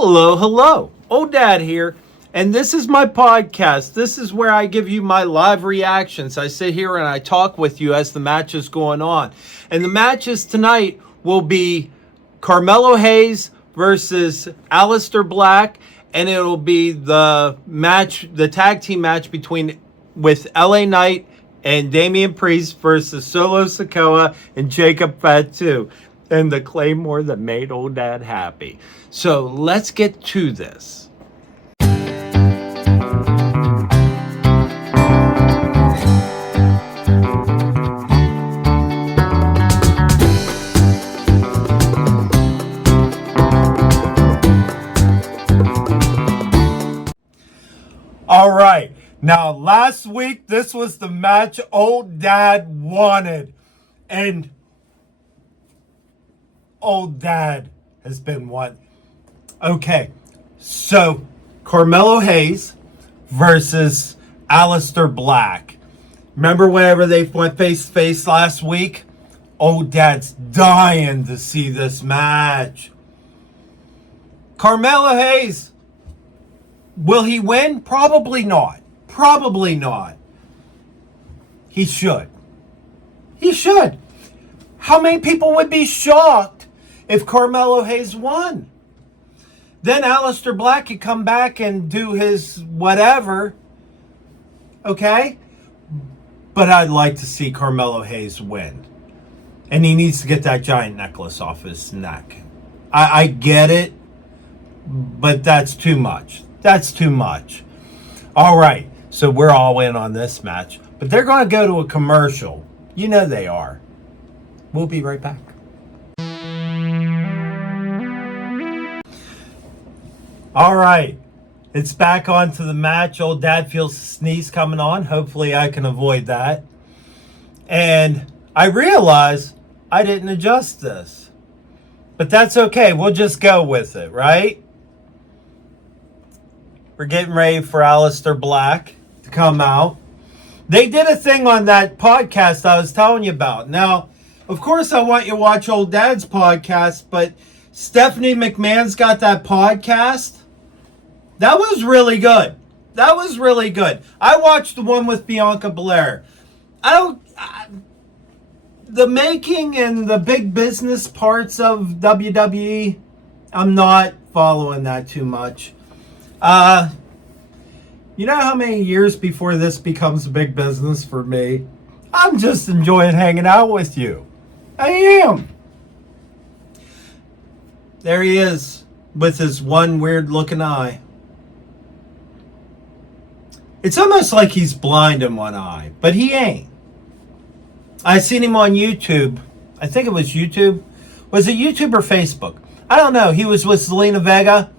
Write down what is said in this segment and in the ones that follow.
Hello, hello. Old Dad here, and this is my podcast. This is where I give you my live reactions. I sit here and I talk with you as the match is going on. And the matches tonight will be Carmelo Hayes versus Aleister Black, and it'll be the tag team match with LA Knight and Damian Priest versus Solo Sikoa and Jacob Fatu, and the Claymore that made Old Dad happy. So let's get to this. All right. Now, last week, this was the match Old Dad wanted. And Old Dad has been one. Okay, so Carmelo Hayes versus Aleister Black. Remember whenever they went face-to-face last week? Old Dad's dying to see this match. Carmelo Hayes, will he win? Probably not. Probably not. He should. He should. How many people would be shocked if Carmelo Hayes won? Then Aleister Black could come back and do his whatever. Okay? But I'd like to see Carmelo Hayes win. And he needs to get that giant necklace off his neck. I get it, but that's too much. That's too much. All right, so we're all in on this match. But they're going to go to a commercial. You know they are. We'll be right back. All right, it's back on to the match. Old Dad feels a sneeze coming on. Hopefully I can avoid that. And I realize I didn't adjust this. But that's okay. We'll just go with it, right? We're getting ready for Aleister Black to come out. They did a thing on that podcast I was telling you about. Now, of course, I want you to watch Old Dad's podcast, but Stephanie McMahon's got that podcast. That was really good. That was really good. I watched the one with Bianca Belair. The making and the big business parts of WWE, I'm not following that too much. You know how many years before this becomes a big business for me? I'm just enjoying hanging out with you. I am. There he is with his one weird looking eye. It's almost like he's blind in one eye, but he ain't. I seen him on YouTube. I think it was YouTube. Was it YouTube or Facebook? I don't know. He was with Zelina Vega,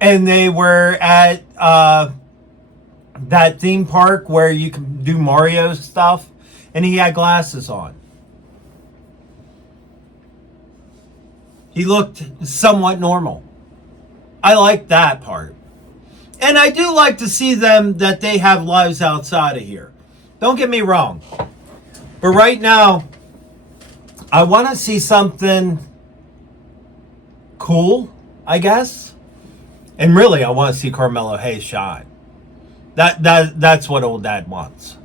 and they were at that theme park where you can do Mario stuff, and he had glasses on. He looked somewhat normal. I like that part. And I do like to see them that they have lives outside of here. Don't get me wrong. But right now, I want to see something cool, I guess. And really, I want to see Carmelo Hayes shine. That's what Old Dad wants.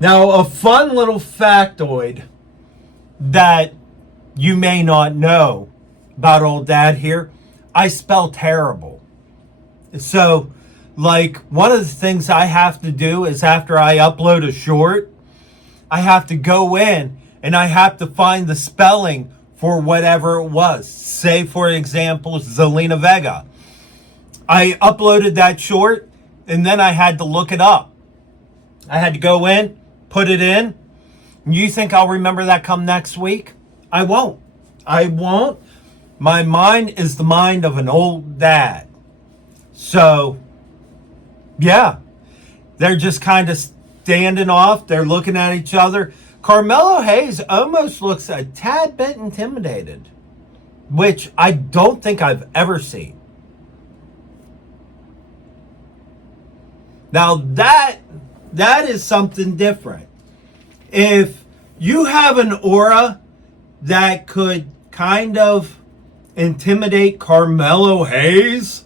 Now, a fun little factoid that you may not know about Old Dad here, I spell terrible. So, like, one of the things I have to do is after I upload a short, I have to go in and I have to find the spelling for whatever it was. Say, for example, Zelina Vega. I uploaded that short and then I had to look it up. I had to go in, put it in. You think I'll remember that come next week? I won't. I won't. My mind is the mind of an old dad. So, yeah. They're just kind of standing off. They're looking at each other. Carmelo Hayes almost looks a tad bit intimidated, which I don't think I've ever seen. Now that is something different. If you have an aura that could kind of intimidate Carmelo Hayes,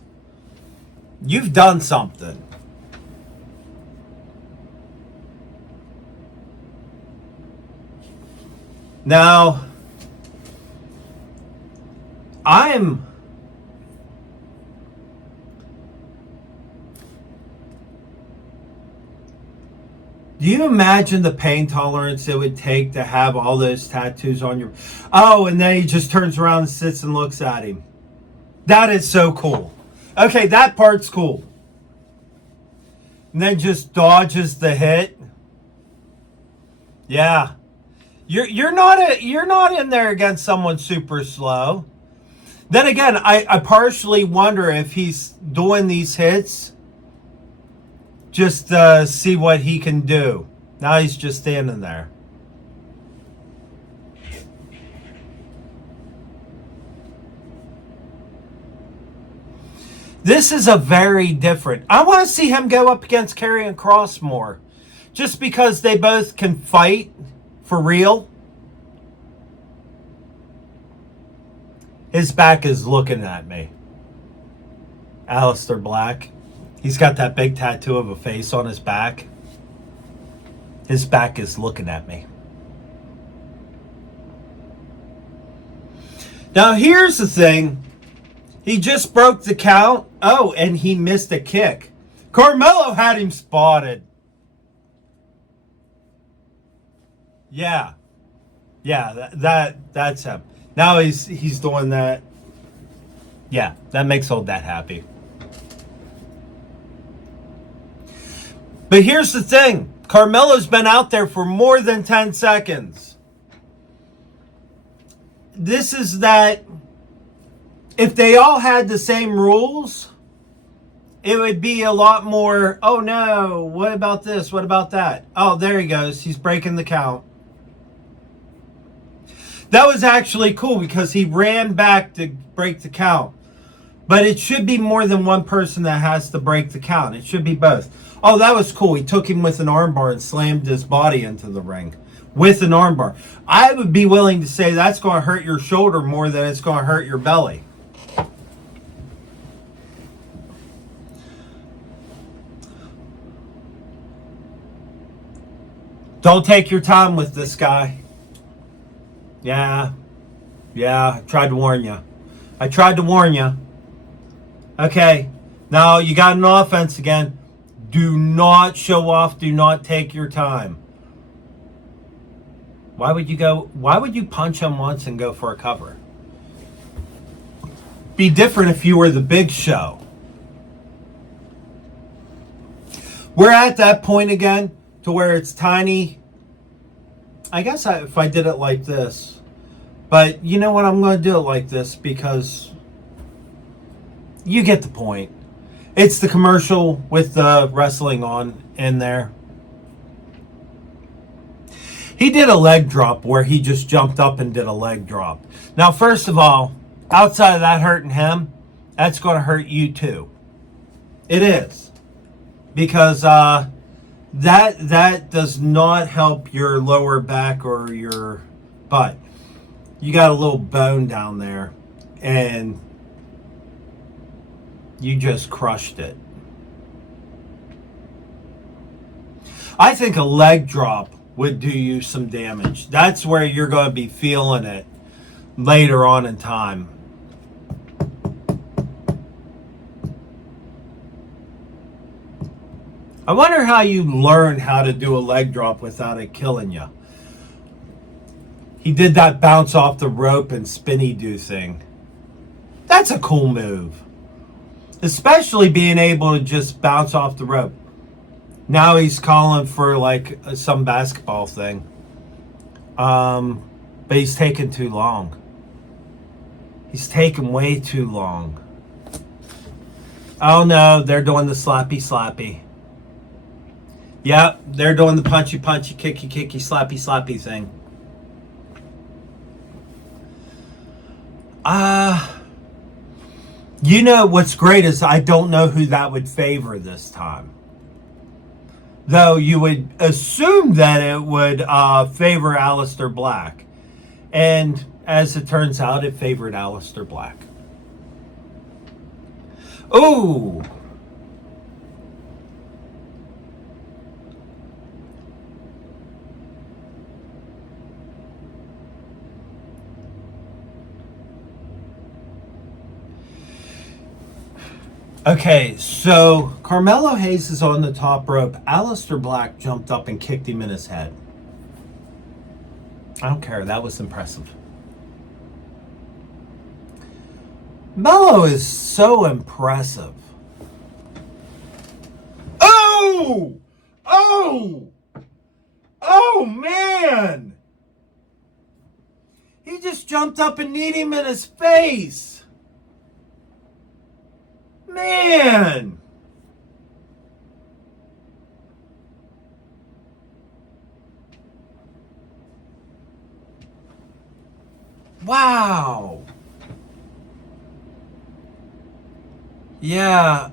you've done something. Now, do you imagine the pain tolerance it would take to have all those tattoos on your... Oh, and then he just turns around and sits and looks at him. That is so cool. Okay, that part's cool. And then just dodges the hit. Yeah. You're not in there against someone super slow. Then again, I partially wonder if he's doing these hits just to see what he can do. Now he's just standing there. This is a very different... I want to see him go up against Karrion Kross more. Just because they both can fight for real. His back is looking at me. Aleister Black. He's got that big tattoo of a face on his back. His back is looking at me. Now here's the thing. He just broke the count. Oh, and he missed a kick. Carmelo had him spotted. Yeah. Yeah, that's him. Now he's doing that. Yeah, that makes old Dad happy. But here's the thing. Carmelo's been out there for more than 10 seconds. This is that if they all had the same rules, it would be a lot more, oh no, what about this? What about that? Oh, there he goes. He's breaking the count. That was actually cool because he ran back to break the count. But it should be more than one person that has to break the count. It should be both. Oh, that was cool. He took him with an armbar and slammed his body into the ring with an armbar. I would be willing to say that's going to hurt your shoulder more than it's going to hurt your belly. Don't take your time with this guy. Yeah, I tried to warn you. I tried to warn you. Okay, now you got an offense again. Do not show off. Do not take your time. Why would you punch him once and go for a cover? Be different if you were the Big Show. We're at that point again to where it's tiny. I guess if I did it like this. But you know what? I'm going to do it like this because you get the point. It's the commercial with the wrestling on in there. He did a leg drop where he just jumped up and did a leg drop. Now, first of all, outside of that hurting him, that's going to hurt you too. It is. Because that does not help your lower back or your butt. You got a little bone down there and you just crushed it. I think a leg drop would do you some damage. That's where you're going to be feeling it later on in time. I wonder how you learn how to do a leg drop without it killing you. He did that bounce off the rope and spinny do thing. That's a cool move. Especially being able to just bounce off the rope. Now he's calling for like some basketball thing. But he's taking too long. He's taking way too long. Oh no, they're doing the slappy. Yep, they're doing the punchy, kicky, slappy thing. You know what's great is I don't know who that would favor this time. Though you would assume that it would favor Aleister Black. And as it turns out, it favored Aleister Black. Ooh! Okay, so Carmelo Hayes is on the top rope. Aleister Black jumped up and kicked him in his head. I don't care. That was impressive. Melo is so impressive. Oh! Oh! Oh, man! He just jumped up and kneed him in his face. Man! Wow! Yeah.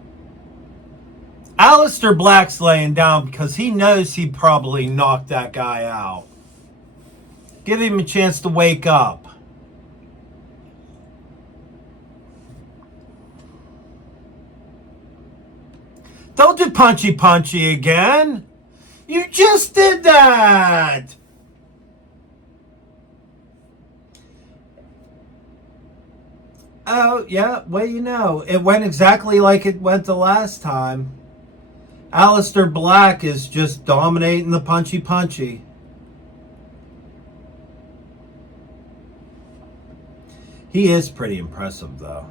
Aleister Black's laying down because he knows he probably knocked that guy out. Give him a chance to wake up. Don't do punchy again. You just did that. Oh, yeah, well, you know, it went exactly like it went the last time. Aleister Black is just dominating the punchy. He is pretty impressive, though.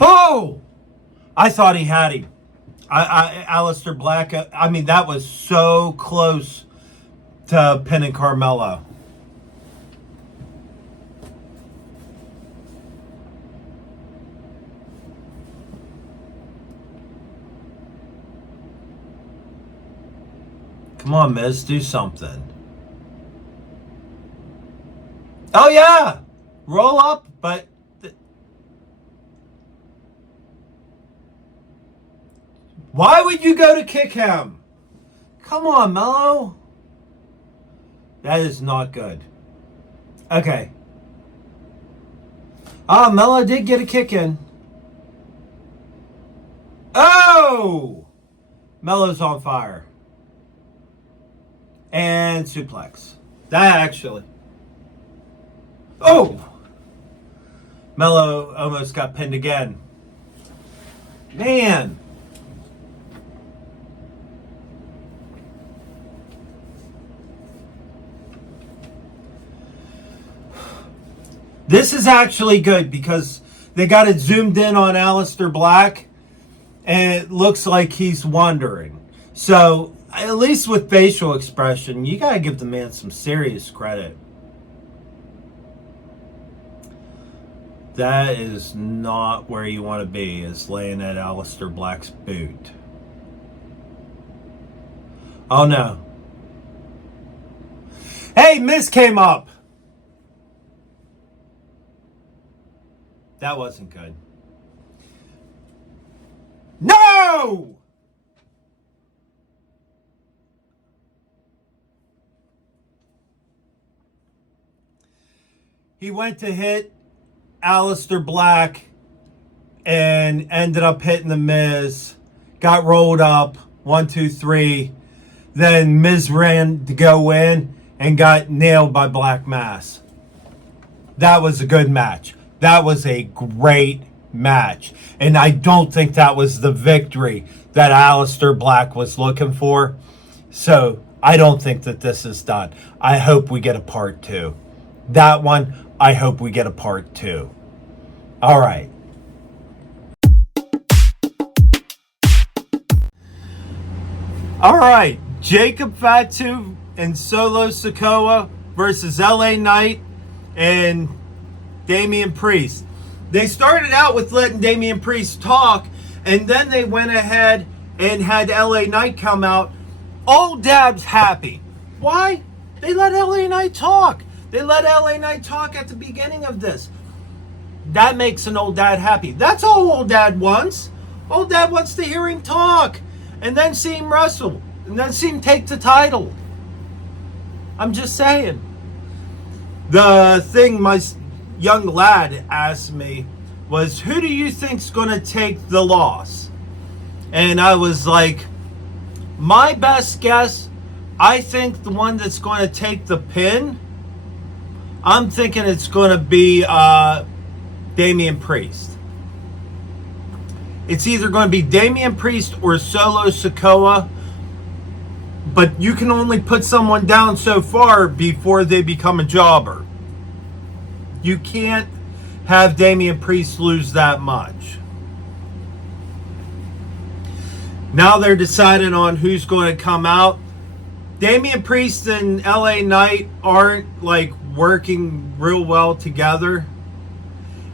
Oh! I thought he had him. Aleister Black, I mean, that was so close to pinning Carmelo. Come on, Miz, do something. Oh, yeah! Roll up, but... Why would you go to kick him? Come on, Melo. That is not good. Okay. Ah, Melo did get a kick in. Oh! Melo's on fire. And suplex. That actually. Oh! Melo almost got pinned again. Man. This is actually good because they got it zoomed in on Aleister Black and it looks like he's wondering. So, at least with facial expression, you got to give the man some serious credit. That is not where you want to be, is laying at Aleister Black's boot. Oh no. Hey, Miz came up. That wasn't good. No! He went to hit Aleister Black and ended up hitting the Miz. Got rolled up. 1, 2, 3. Then Miz ran to go in and got nailed by Black Mass. That was a good match. That was a great match. And I don't think that was the victory that Aleister Black was looking for. So I don't think that this is done. I hope we get a part 2. That one, I hope we get a part 2. All right. All right. Jacob Fatu and Solo Sikoa versus LA Knight and Damian Priest. They started out with letting Damian Priest talk, and then they went ahead and had LA Knight come out. Old Dad's happy. Why? They let LA Knight talk. They let LA Knight talk at the beginning of this. That makes an old dad happy. That's all old dad wants. Old Dad wants to hear him talk, and then see him wrestle, and then see him take the title. I'm just saying. The thing my young lad asked me was, who do you think's going to take the loss? And I was like, my best guess, I think the one that's going to take the pin, I'm thinking it's going to be Damian Priest. It's either going to be Damian Priest or Solo Sikoa, but you can only put someone down so far before they become a jobber. You can't have Damian Priest lose that much. Now they're deciding on who's going to come out. Damian Priest and LA Knight aren't like working real well together.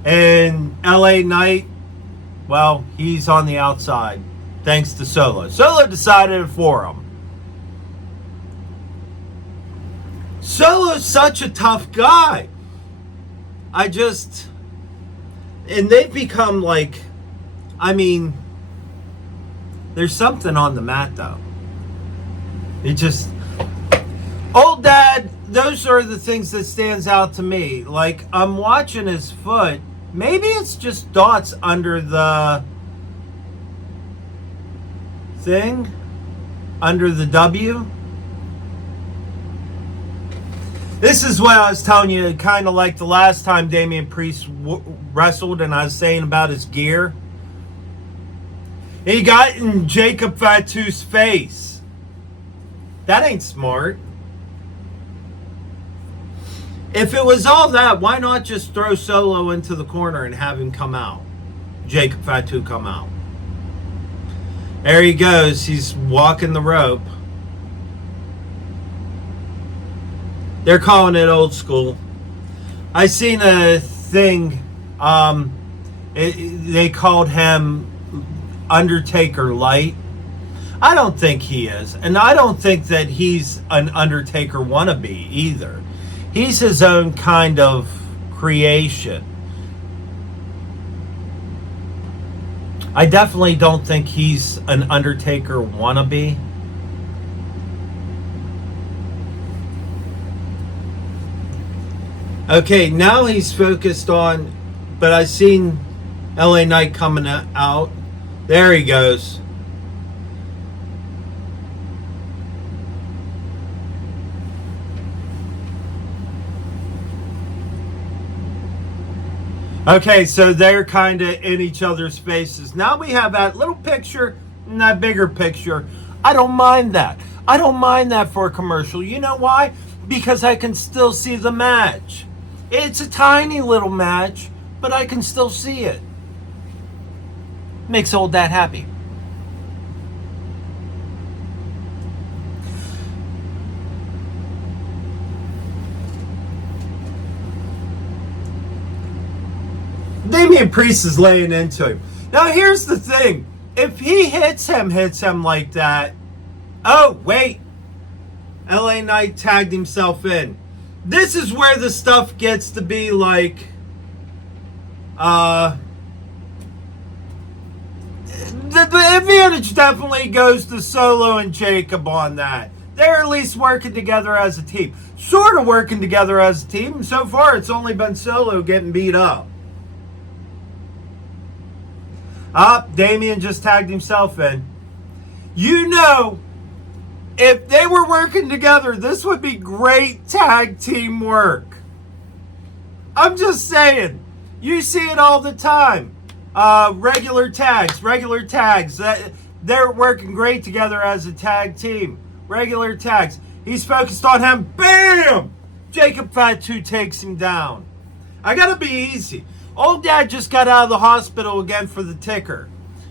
And LA Knight, well, he's on the outside thanks to Solo. Solo decided it for him. Solo's such a tough guy. And they've become like, I mean, there's something on the mat though. It just, Old Dad, those are the things that stands out to me. Like, I'm watching his foot. Maybe it's just dots under the thing, under the W. This is what I was telling you, kind of like the last time Damian Priest wrestled, and I was saying about his gear. He got in Jacob Fatu's face. That ain't smart. If it was all that, why not just throw Solo into the corner and have him come out? Jacob Fatu come out. There he goes. He's walking the rope. They're calling it old school. I seen a thing. They called him Undertaker Light. I don't think he is. And I don't think that he's an Undertaker wannabe either. He's his own kind of creation. I definitely don't think he's an Undertaker wannabe. Okay, now he's focused on, but I seen LA Knight coming out. There he goes. Okay, so they're kind of in each other's faces. Now we have that little picture and that bigger picture. I don't mind that. I don't mind that for a commercial. You know why? Because I can still see the match. It's a tiny little match, but I can still see it. Makes Old Dad happy. Damian Priest is laying into him. Now here's the thing. If he hits him like that. Oh, wait. LA Knight tagged himself in. This is where the stuff gets to be like, the advantage definitely goes to Solo and Jacob on that. They're at least working together as a team. Sort of working together as a team. So far, it's only been Solo getting beat up. Damian just tagged himself in. You know, if they were working together, this would be great tag team work. I'm just saying. You see it all the time. Regular tags. They're working great together as a tag team. Regular tags. He's focused on him. Bam! Jacob Fatu takes him down. I gotta be easy. Old Dad just got out of the hospital again for the ticker.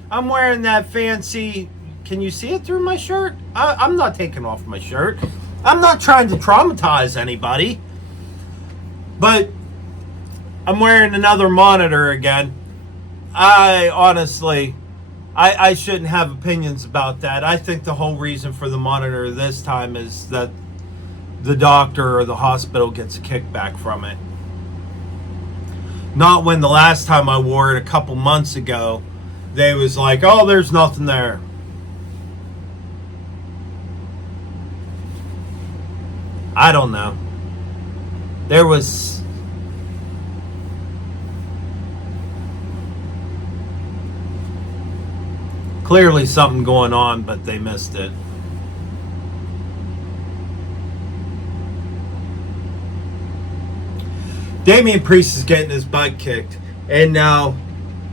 I'm wearing that fancy... Can you see it through my shirt? I'm not taking off my shirt. I'm not trying to traumatize anybody. But I'm wearing another monitor again. I honestly, I shouldn't have opinions about that. I think the whole reason for the monitor this time is that the doctor or the hospital gets a kickback from it. Not when the last time I wore it a couple months ago, they was like, oh, there's nothing there. I don't know. There was clearly something going on, but they missed it. Damian Priest is getting his butt kicked. And now,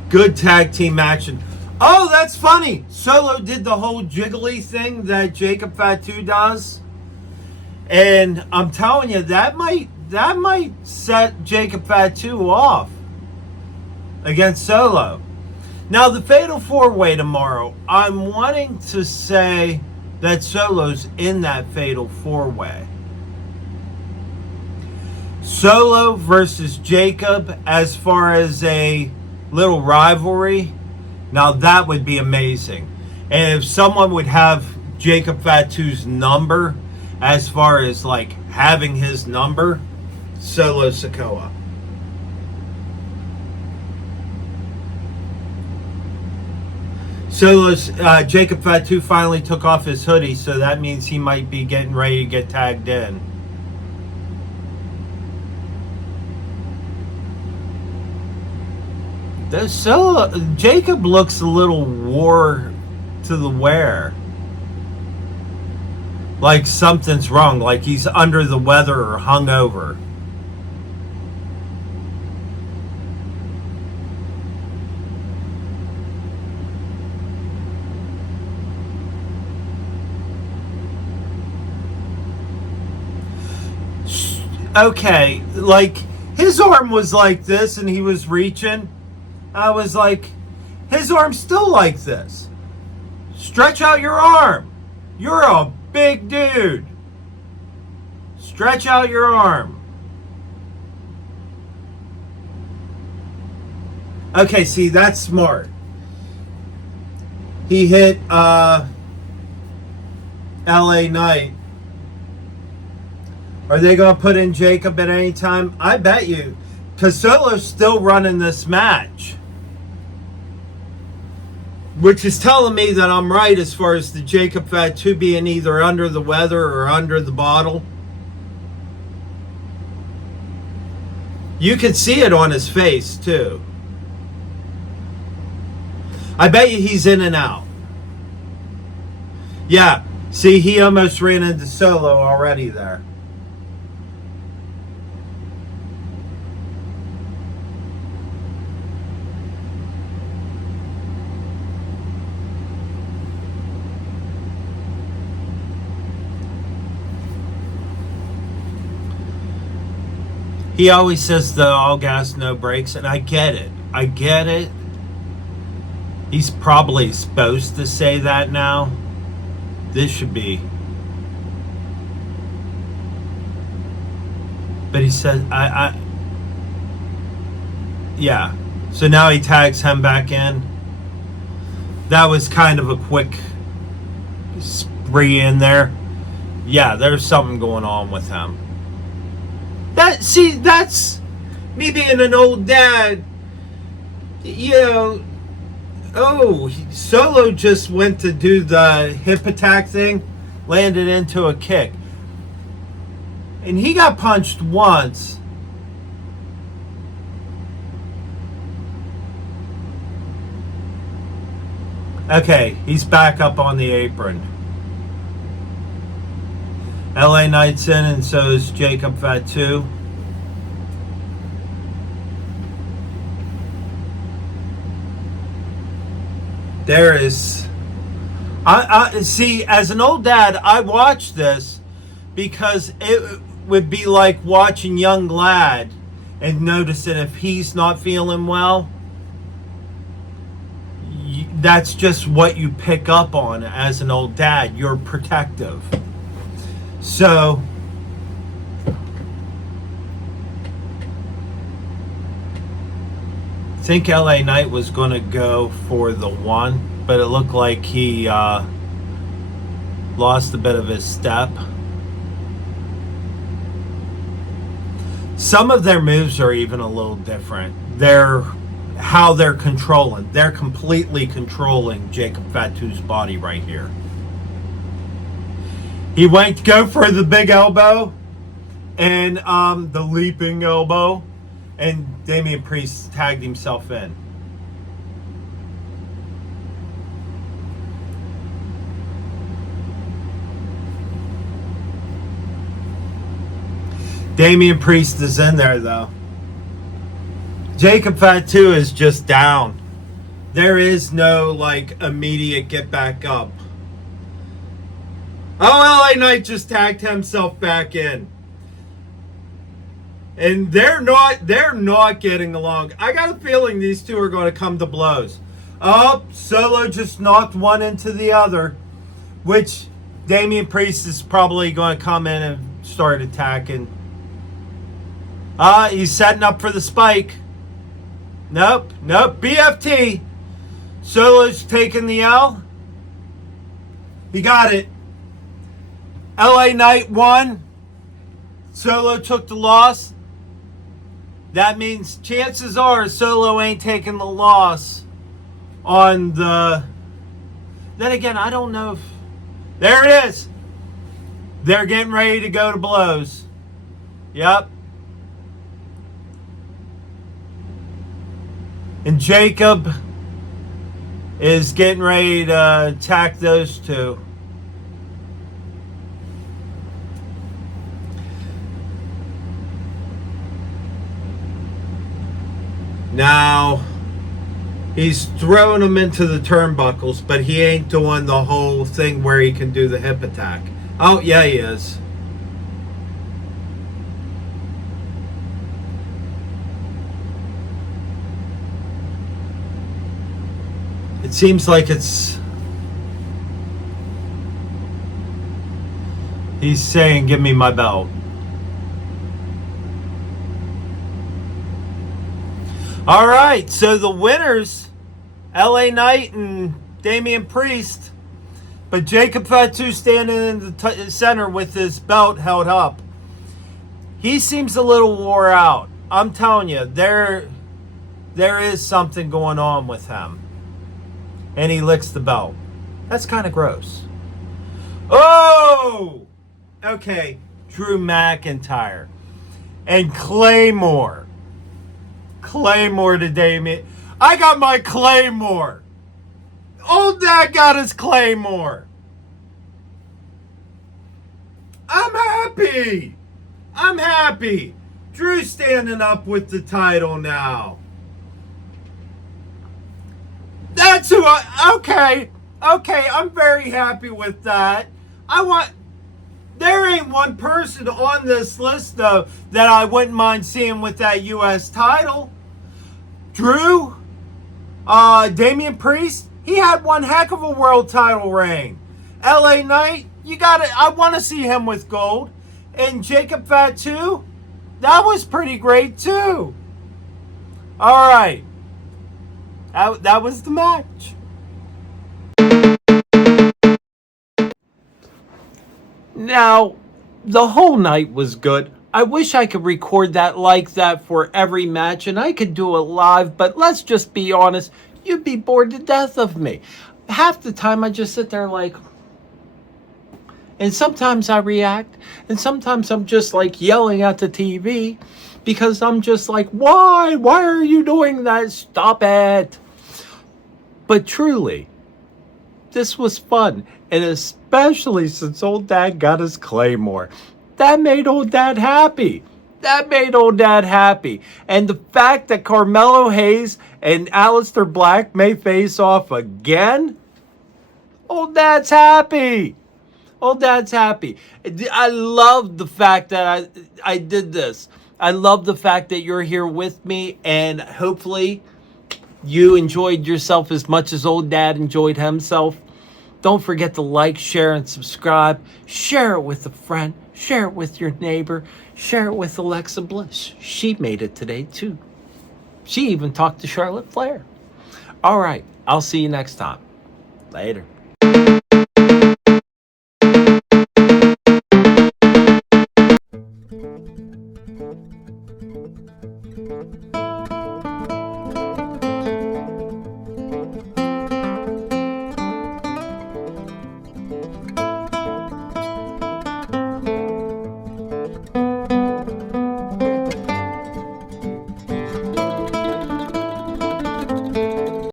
good tag team action. Oh, that's funny. Solo did the whole jiggly thing that Jacob Fatu does. And I'm telling you, that might set Jacob Fatu off against Solo. Now, the Fatal 4-Way tomorrow, I'm wanting to say that Solo's in that Fatal 4-Way. Solo versus Jacob as far as a little rivalry. Now, that would be amazing. And if someone would have Jacob Fatu's number, as far as like having his number, Solo Sikoa. Solo's Jacob Fatu finally took off his hoodie, so that means he might be getting ready to get tagged in. Jacob looks a little wore to the wear. Like something's wrong, like he's under the weather or hungover. Okay, like his arm was like this and he was reaching. I was like, his arm's still like this. Stretch out your arm. You're a big dude. Stretch out your arm. Okay, see, that's smart. He hit LA Knight. Are they going to put in Jacob at any time? I bet you. Because Solo's still running this match. Which is telling me that I'm right as far as the Jacob Fatu being either under the weather or under the bottle. You can see it on his face, too. I bet you he's in and out. Yeah, see, he almost ran into Solo already there. He always says the all gas, no brakes, and I get it. I get it. He's probably supposed to say that now. This should be. But he said, yeah. So now he tags him back in. That was kind of a quick spree in there. Yeah, there's something going on with him. That's me being an old dad. You know, Solo just went to do the hip attack thing, landed into a kick. And he got punched once. Okay, he's back up on the apron. LA Knight's in, and so is Jacob Fatu. There is... I see, as an old dad, I watch this because it would be like watching young lad and noticing if he's not feeling well. That's just what you pick up on as an old dad. You're protective. So, I think LA Knight was going to go for the one, but it looked like he lost a bit of his step. Some of their moves are even a little different. Their how they're controlling. They're completely controlling Jacob Fatu's body right here. He went to go for the big elbow and the leaping elbow, and Damian Priest tagged himself in. Damian Priest is in there though. Jacob Fatu is just down. There is no like immediate get back up. Oh, LA Knight just tagged himself back in. And they're not getting along. I got a feeling these two are going to come to blows. Oh, Solo just knocked one into the other, which Damian Priest is probably going to come in and start attacking. He's setting up for the spike. Nope. BFT. Solo's taking the L. He got it. LA Knight won. Solo took the loss. That means chances are Solo ain't taking the loss on the... Then again, I don't know if... There it is. They're getting ready to go to blows. Yep. And Jacob is getting ready to attack those two. Now, he's throwing them into the turnbuckles, but he ain't doing the whole thing where he can do the hip attack. Oh, yeah, he is. It seems like he's saying, give me my belt. All right, so the winners, LA Knight and Damian Priest, but Jacob Fatu standing in the center with his belt held up. He seems a little wore out. I'm telling you, there is something going on with him. And he licks the belt. That's kind of gross. Oh! Okay, Drew McIntyre and Claymore. Claymore to Damian. I got my Claymore. Old Dad got his Claymore. I'm happy. I'm happy. Drew's standing up with the title now. That's who okay, I'm very happy with that. There ain't one person on this list, though, that I wouldn't mind seeing with that U.S. title. Drew, Damian Priest, he had one heck of a world title reign. LA Knight, I want to see him with gold. And Jacob Fatu, that was pretty great, too. All right. That was the match. Now, the whole night was good. I wish I could record that like that for every match and I could do it live, but let's just be honest, you'd be bored to death of me. Half the time I just sit there like, and sometimes I react, and sometimes I'm just like yelling at the TV because I'm just like, why? Why are you doing that? Stop it. But truly, this was fun, and especially since old Dad got his Claymore. That made old Dad happy. And the fact that Carmelo Hayes and Aleister Black may face off again, old Dad's happy. I love the fact that I did this. I love the fact that you're here with me, and hopefully you enjoyed yourself as much as old Dad enjoyed himself. Don't forget to like, share, and subscribe. Share it with a friend. Share it with your neighbor. Share it with Alexa Bliss. She made it today, too. She even talked to Charlotte Flair. All right. I'll see you next time. Later.